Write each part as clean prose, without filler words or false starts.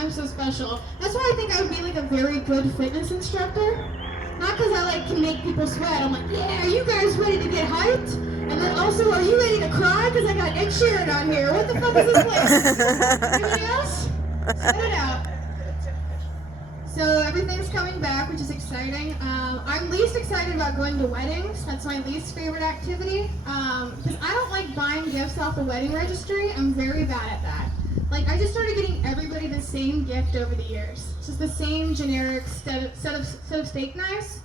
I'm so special. That's why I think I would be like a very good fitness instructor. Not because I like can make people sweat. I'm like, yeah, are you guys ready to get hyped? And then also, are you ready to cry? Because I got Ed Sheeran on here. What the fuck is this place? Anybody else? Spit it out. So everything's coming back, which is exciting. I'm least excited about going to weddings. That's my least favorite activity. Because I don't like buying gifts off the wedding registry. I'm very bad at that. Like, I just started getting everybody the same gift over the years. It's just the same generic set of steak knives.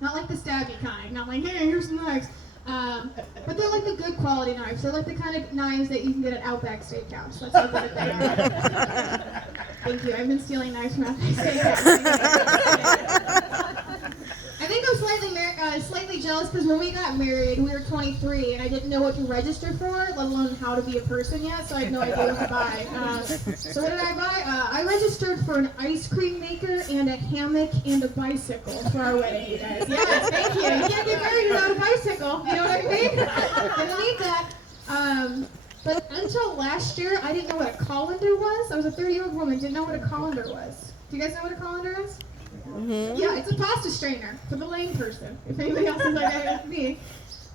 Not like the stabby kind. Not like, hey, here's some knives. But they're like the good quality knives. They're like the kind of knives that you can get at Outback Steakhouse. That's how good they are. Thank you. I've been stealing knives from Outback Steakhouse. I think I'm slightly jealous because when we got married, we were 23, and I didn't know what to register for, let alone how to be a person yet, so I had no idea what to buy. So what did I buy? I registered for an ice cream maker and a hammock and a bicycle for our wedding, you guys. Yes, thank you. You can't get married without a bicycle. You know what I mean? Didn't need that. But until last year, I didn't know what a colander was. I was a 30-year-old woman, didn't know what a colander was. Do you guys know what a colander is? Mm-hmm. Yeah, it's a pasta strainer for the lame person. If anybody else is like me,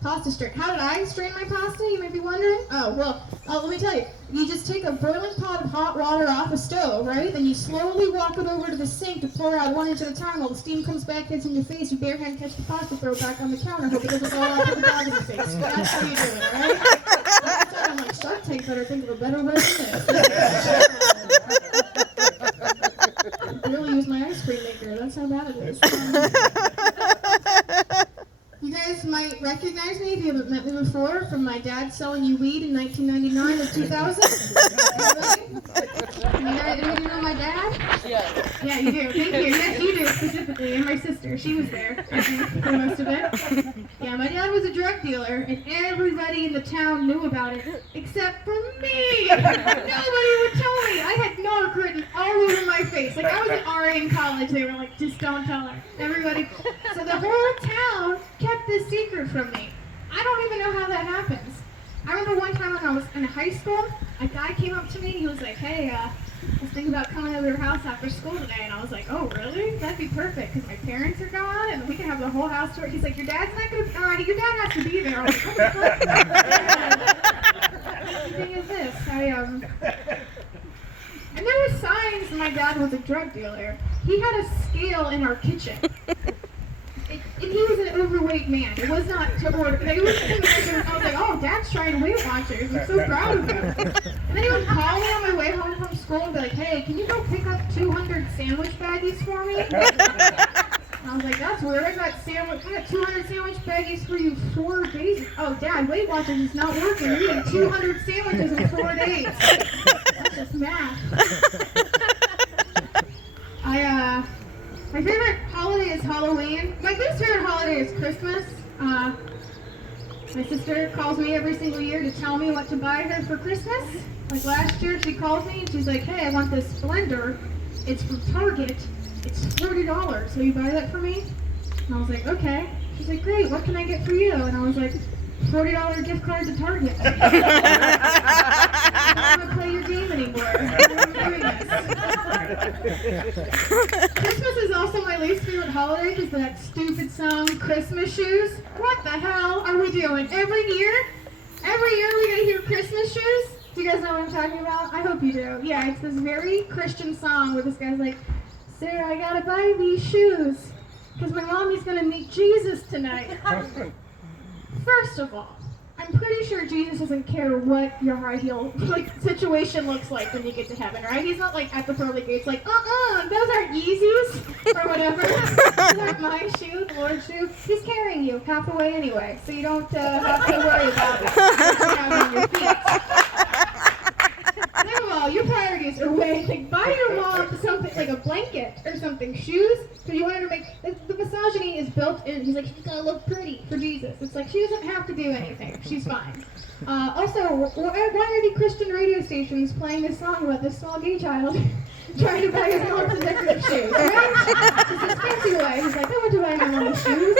pasta strainer. How did I strain my pasta? You may be wondering. Oh, well, let me tell you. You just take a boiling pot of hot water off a stove, right? Then you slowly walk it over to the sink to pour out 1 inch at a time while the steam comes back, hits in your face. You bare hand catch the pasta, throw it back on the counter, hope it doesn't fall out to the dog in the face. That's how you do it, all right? That's why I'm like, Shark Tank better think of a better way than this. Really use my ice cream maker. That's how bad it is. You guys might recognize me if you haven't met me before from my dad selling you weed in 1999 or 2000. Anybody know my dad? Yeah, you do. Thank you. Yes, you do specifically. And my sister, she was there, I think, for most of it. Yeah, my dad was a drug dealer, and everybody in the town knew about it, except for me. Nobody would tell me. I had narc written all over my face. Like, I was an RA in college. They were like, just don't tell her. Everybody. So the whole town kept this secret from me. I don't even know how that happens. I remember one time when I was in high school, a guy came up to me and he was like, hey, I was thinking about coming over to your house after school today. And I was like, oh, really? That'd be perfect because my parents are gone and we can have the whole house tour. He's like, your dad's not going to, your dad has to be there. I was like, what the fuck? The thing is this, and there were signs my dad was a drug dealer. He had a scale in our kitchen. And he was an overweight man. It was not to order. It was I was like, oh, Dad's trying Weight Watchers. I'm so proud of him. And then he would call me on my way home from school and be like, hey, can you go pick up 200 sandwich baggies for me? And I was like, that's weird. I got 200 sandwich baggies for you 4 days. Oh, Dad, Weight Watchers is not working. You're eating 200 sandwiches in 4 days. That's just math. My favorite holiday is Halloween. My least favorite holiday is Christmas. My sister calls me every single year to tell me what to buy her for Christmas. Like last year, she called me and she's like, hey, I want this blender. It's from Target. It's $40. Will you buy that for me? And I was like, okay. She's like, great. What can I get for you? And I was like, $40 gift card to Target. I don't want to play your game anymore. I'm doing this. Christmas is also my least favorite holiday because that stupid song, Christmas Shoes. What the hell are we doing? Every year we gotta hear Christmas Shoes? Do you guys know what I'm talking about? I hope you do. Yeah, it's this very Christian song where this guy's like, Sarah, I gotta buy these shoes because my mommy's gonna meet Jesus tonight. First of all, I'm pretty sure Jesus doesn't care what your high heel situation looks like when you get to heaven, right? He's not like at the pearly gates like, those aren't Yeezys or whatever. Those aren't my shoe, the Lord's shoe. He's carrying you half the way anyway, so you don't have to worry about it. On your feet. Second of all, your priorities are way like buy your mom something like a blanket or something, shoes, because you want her to make the misogyny is built in. He's like, she's gotta look pretty for Jesus. It's like she doesn't have to do anything. She's fine. Also, why are the Christian radio stations playing this song about this small gay child trying to buy his mom some decorative shoes? Right? It's this fancy way. He's like, I want to buy my mom shoes.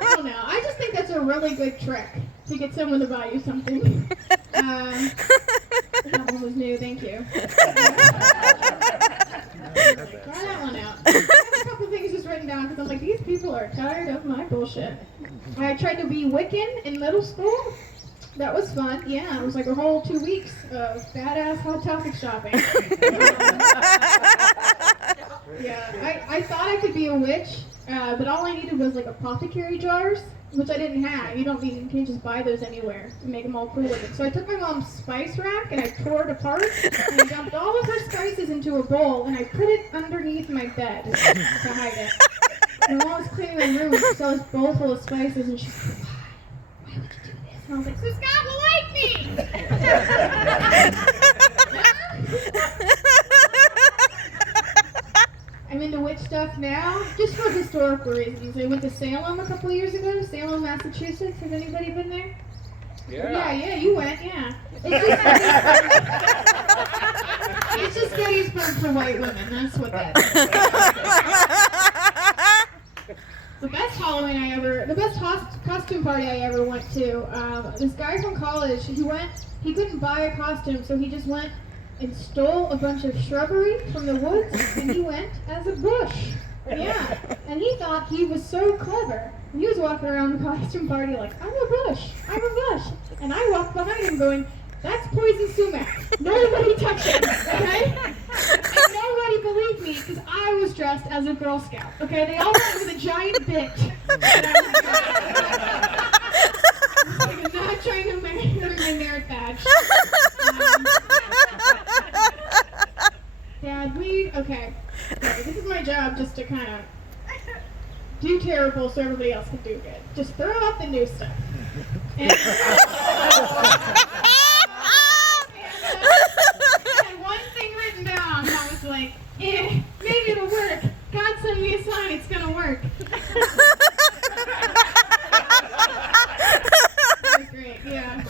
I don't know. I just think that's a really good trick to get someone to buy you something. That one was new, thank you. Try that one out. I have a couple things just written down because I'm like, these people are tired of my bullshit. I tried to be Wiccan in middle school. That was fun. Yeah, it was like a whole 2 weeks of badass Hot Topic shopping. Yeah, I thought I could be a witch, but all I needed was like apothecary jars, which I didn't have. You can't just buy those anywhere to make them all cool looking. So I took my mom's spice rack and I tore it apart and I dumped all of her spices into a bowl and I put it underneath my bed to hide it. And my mom was cleaning my room and she saw this bowl full of spices and she's like, why would you do this? And I was like, so Scott will like me! I'm into witch stuff now, just for historical reasons. I went to Salem a couple of years ago, Salem, Massachusetts. Has anybody been there? Yeah, you went, yeah. It's just Gettysburg for white women, that's what that is. The best costume party I ever went to, this guy from college, he couldn't buy a costume, so he just went and stole a bunch of shrubbery from the woods, and he went as a bush. Yeah, and he thought he was so clever. And he was walking around the costume party like, I'm a bush. And I walked behind him going, that's poison sumac. Nobody touch it, okay? And nobody believed me because I was dressed as a Girl Scout, okay? They all went with a giant bit. And I was like, I'm not trying to wear my merit badge. Dad, okay, this is my job just to kind of do terrible so everybody else can do good. Just throw out the new stuff. And I had one thing written down and I was like, maybe it'll work. God sent me a sign, it's gonna work. That was great, yeah.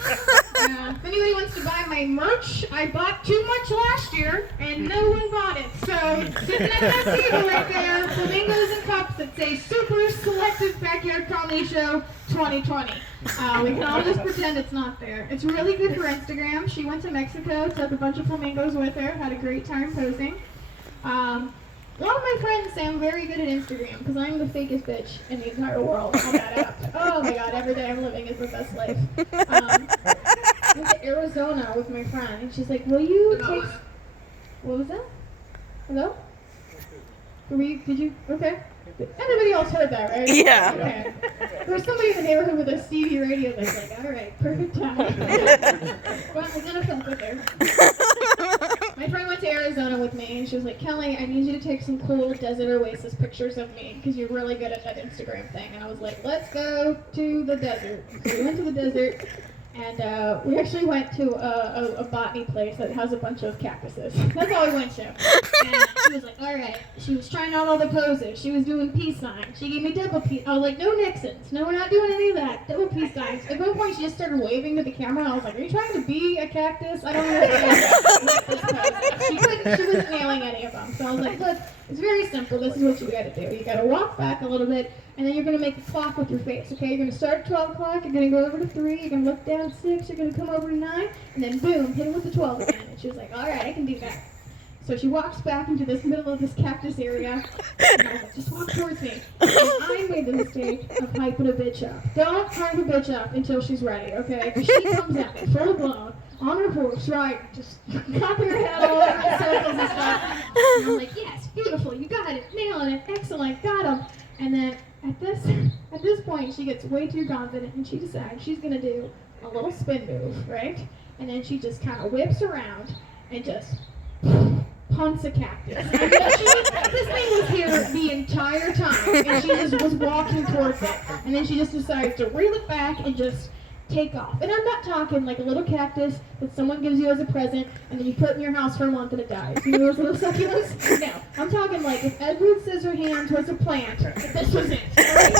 If anybody wants to buy my merch, I bought too much last year and no one bought it. So sitting at that table right there, flamingos and cups that say Super Selective Backyard Comedy Show 2020. We can all just pretend it's not there. It's really good for Instagram. She went to Mexico, took a bunch of flamingos with her, had a great time posing. A lot of my friends say I'm very good at Instagram because I'm the fakest bitch in the entire world on that app. Oh my god, every day I'm living is the best life. I went to Arizona with my friend and she's like, will you take... What was that? Hello? Did you? Okay. Everybody else heard that, right? Yeah. Okay. There was somebody in the neighborhood with a Stevie radio that's like, alright, perfect time. Well, I'm gonna film with her. My friend went to Arizona with me and she was like, Kelly, I need you to take some cool desert oasis pictures of me because you're really good at that Instagram thing. And I was like, let's go to the desert. So we went to the desert and we actually went to a botany place that has a bunch of cactuses. That's all we went to. And she was like, all right. She was trying out all the poses. She was doing peace signs. She gave me double peace. I was like, no Nixons. No, we're not doing any of that. Double peace signs. At one point, she just started waving to the camera. And I was like, are you trying to be a cactus? I don't understand. She wasn't nailing any of them. So I was like, look, it's very simple. This is what you got to do. You got to walk back a little bit, and then you're going to make a clock with your face, okay? You're going to start at 12 o'clock, you're going to go over to 3, you're going to look down at 6, you're going to come over to 9, and then boom, hit it with the 12 again. And she was like, all right, I can do that. So she walks back into this middle of this cactus area, and I was like, just walk towards me. And I made the mistake of hyping a bitch up. Don't hype a bitch up until she's ready, okay? Because she comes at me full blown, on her horse, right, just cocking her head all over in circles and stuff. And I'm like, yes, beautiful, you got it, nailing it, excellent, got him. And then at this point, she gets way too confident and she decides she's gonna do a little spin move, right? And then she just kind of whips around and just punts a cactus. And this thing was here the entire time, and she just was walking towards it. And then she just decides to reel it back and just take off. And I'm not talking like a little cactus that someone gives you as a present and then you put in your house for a month and it dies. You know those little succulents? No. I'm talking like if Edward Scissorhands was a plant, this was it. Right?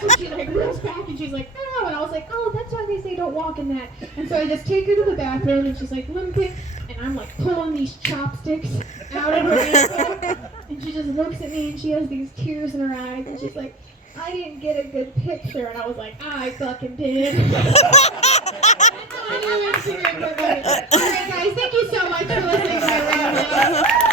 So she like reels back and she's like, oh, and I was like, oh, that's why they say don't walk in that. And so I just take her to the bathroom and she's like limping, and I'm like pulling these chopsticks out of her ankle, and she just looks at me and she has these tears in her eyes and she's like, I didn't get a good picture. And I was like, I fucking did. And I On your Instagram, everybody. All right, guys, thank you so much for listening to my rambling.